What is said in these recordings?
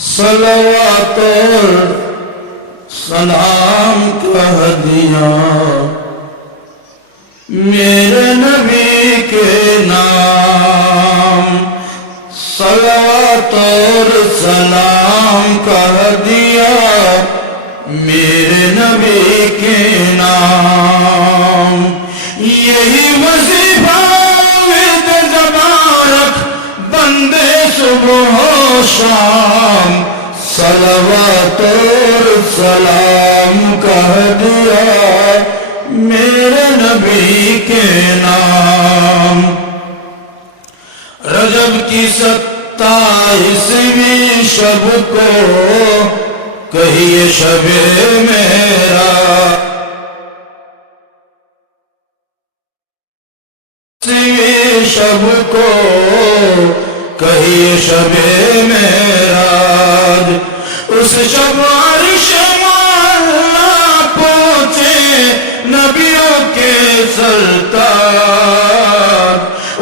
صلوات اور سلام کا ہدیہ میرے نبی کے نام، صلوات اور سلام کا ہدیہ میرے نبی کے نام، یہی وظیفہ ورد زبان رکھ بندے صبح و شام، صلوات اور سلام کا ہدیہ میرے نبی کے نام۔ رجب کی 27ویں شب کو کہیے شب میرا، 27ویں شب کو کہیے شب معراج، اس شب عرش معلا پہنچے نبیوں کے سرتاج،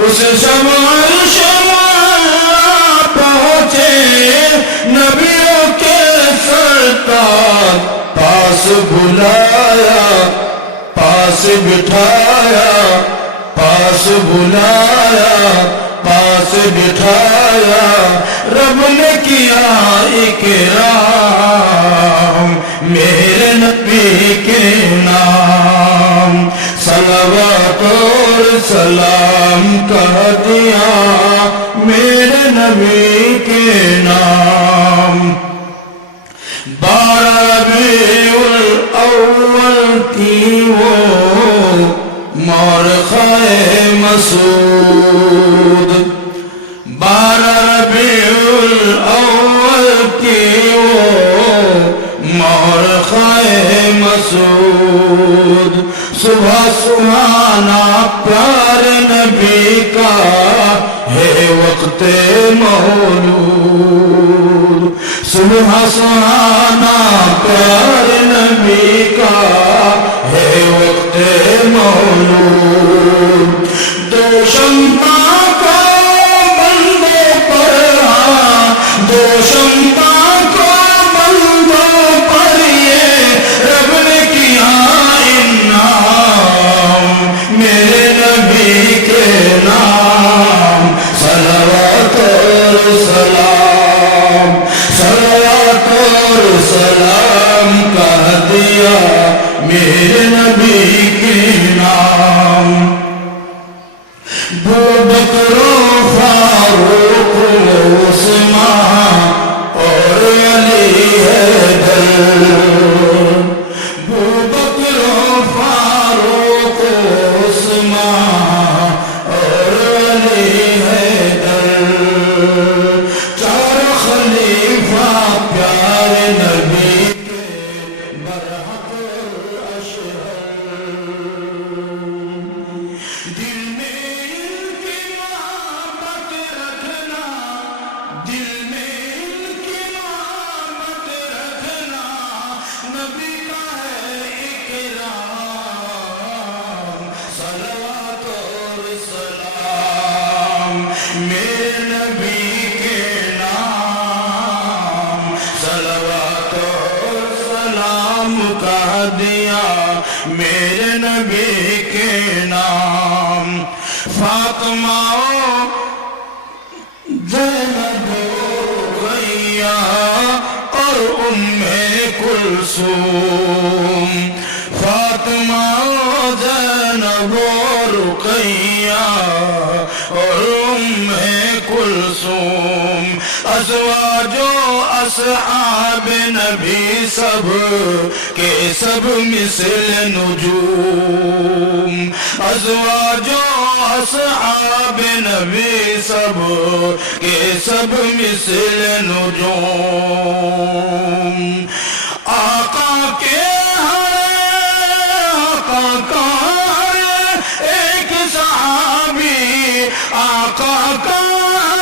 اس شب عرش معلا پہنچے نبیوں کے سرتاج، پاس بلایا پاس بٹھایا، پاس بلایا پاس بٹھایا، رب نے کیا اکرام میرے نبی کے نام، صلوات اور سلام کا ہدیہ میرے نبی کے نام۔ 12 ربیع الاول کی وہ مورخہ مسعود، 12 ربیع الاول کی وہ مورخہ مسعود، صبح سہانا پیار نبی کا ہے وقت مولود، صبح سہانا پیار نبی کا ہے وقت مولود، دوشنبہ کو بندوں پر دوشنبہ کو بندوں پر یہ رب نے کیا انعام میرے نبی کے نام، صلوات اور سلام، صلوات اور سلام کا ہدیہ میرے نبی کے نام۔ ابوبکر فاروق عثمان اور علی حیدر، ابوبکر فاروق عثمان اور علی حیدر، 4 خلیفہ پیارے نبی کے برحق اشہر، دل میں ان کی محبت رکھنا، دل میں ان کی محبت رکھنا، نبی کا ہے اکرام، صلوات اور سلام میرے نبی کے نام، صلوات اور سلام کا ہدیہ میرے نبی کے نام۔ فاطمہ زینب رقیہ اور ام کلثوم، فاطمہ زینب رقیہ اور ام کلثوم، ازواج و اصحاب نبی سب کے سب مثل نجوم، ازواج و اصحاب نبی سب کے سب مثل نجوم، آقا کے آقا کا ایک صحابی، آقا کا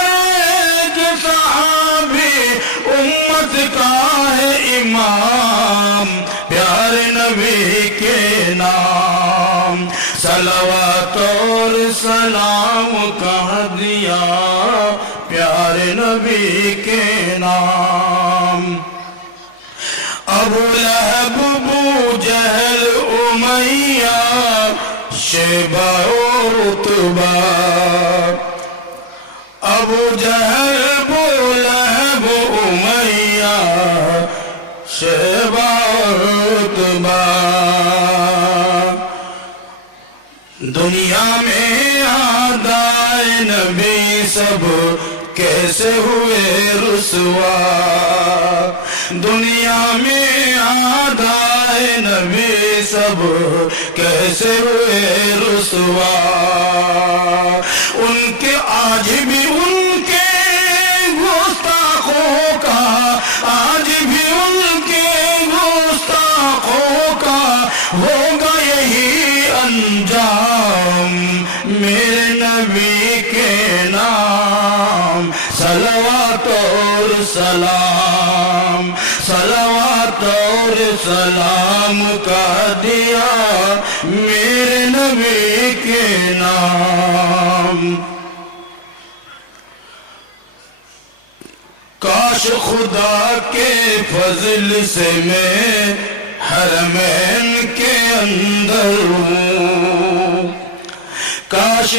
ایک صحابی، امت کا ہے امام پیارے نبی کے نام، صلوات اور سلام کا ہدیہ پیارے نبی کے نام۔ ابو لہب ابو جہل امیہ شیبہ اور عتبہ ابو جہل ابو لہب امیہ شیبہ اور عتبہ دنیا میں اعدائے نبی سب کیسے ہوئے رسوا دنیا میں اعدائے نبی سب کیسے ہوئے رسوا ان کے آج بھی ان کے گستاخوں کا آج بھی ان کے گستاخوں کا ہوگا یہی انجام میرے نبی کے نام صلوات اور سلام صلوات اور سلام کا دیا میرے نبی کے نام کاش خدا کے فضل سے میں حرمین کے اندر ہوں کاش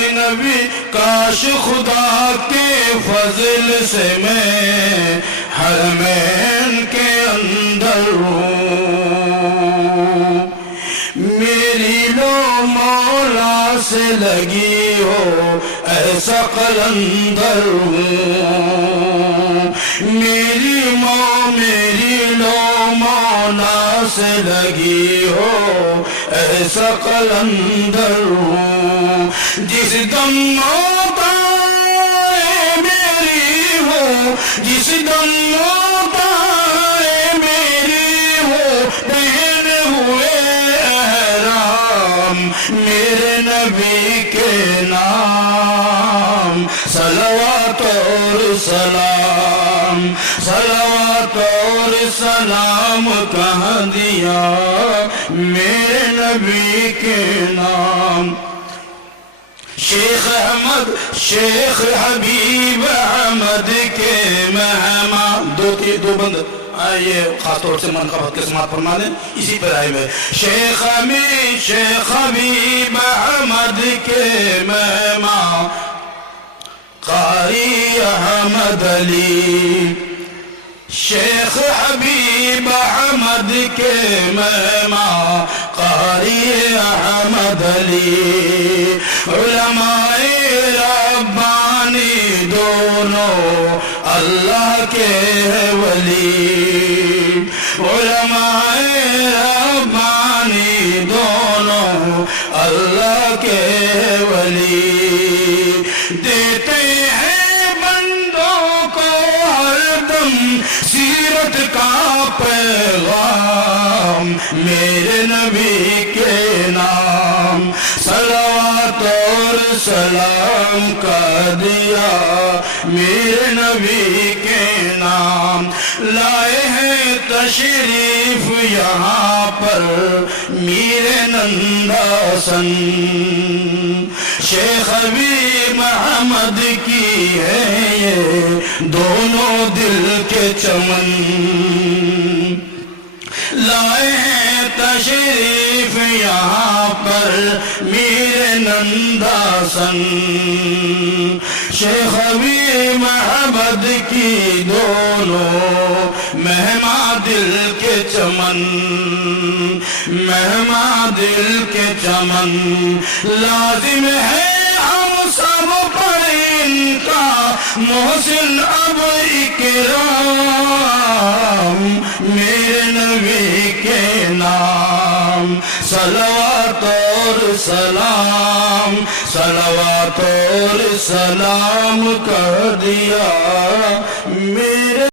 خدا کے فضل سے میں حرمین کے اندر ہوں میری لو مولا سے لگی ہو ایسا قلندر ہوں میری لو مولا سے لگی ہو ایسا قلندر ہوں جس دم موت آئے میری ہو جس دم موت آئے میری ہو بہن ہوئے احرام میرے نبی کے نام صلوات اور سلام صلوات اور سلام کہاں دیا میرے نبی کے نام شیخ حبیب احمد کے مہمان دو بند آئیے خاص طور سے منقبت کے سماعت فرما لیں اسی پر آئے ہوئے شیخ حبیب احمد کے مہمان قاری احمد علی شیخ حبیب احمد کے مہمان قاری احمد علی علماء ربانی دونوں اللہ کے ولی علماء ربانی دونوں اللہ کے ولی دیتے ہیں بندوں کو ہر دم سیرت کا پیغام میرے نبی کے نام صلوات اور سلام کا دیا میرے نبی کے نام لائے ہیں تشریف یہاں پر میر ننداسن شیخ حبیب احمد کی ہے یہ دونوں دل کے چمن لائے ہیں تشریف یہاں پر میر ننداسن شیخ حبیب احمد کی دونوں مہماں دل کے چمن مہماں دل کے چمن لازم ہے ہم سب پر ان کا محسن اب اکرام میرے نبی کے نام صلوات اور سلام صلوات اور سلام کر دیا میرے